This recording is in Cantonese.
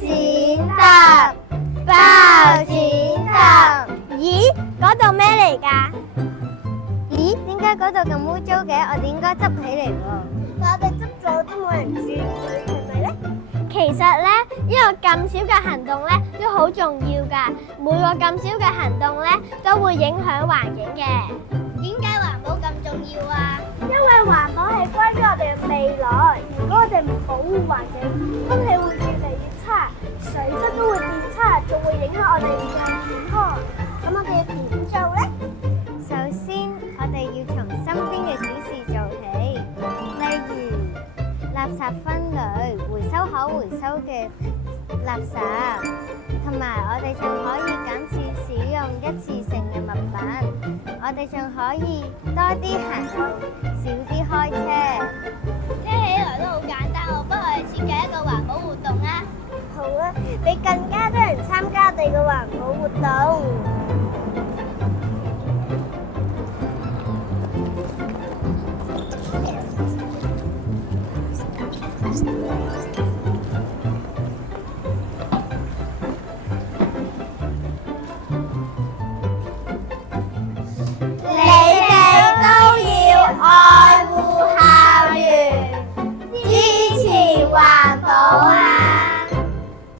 錢塘，包錢塘。咦，嗰度咩嚟㗎？咦，點解嗰度咁污糟嘅？我哋應該執起嚟喎。但我哋執咗都冇人注意，係咪咧？其實咧，呢個咁少嘅行動咧，都好重要㗎。每個咁少嘅行動咧，都會影響環境嘅。點解環保咁重要啊？因為環保係關於我哋嘅未來。如果我哋唔保護環境，空氣會越嚟越差，水質都會變差，仲會影響我哋嘅健康。咁我哋要點做咧？首先，我哋要從身邊嘅小事做起，例如垃圾分類、回收可回收嘅垃圾，同埋我哋仲可以減少使用一次性嘅物品。我哋仲可以多啲行路，少啲開車。聽起來都好簡單喎，不如我哋設計一個環保活動啊！好啊，俾更加多人參加我哋嘅環保活動。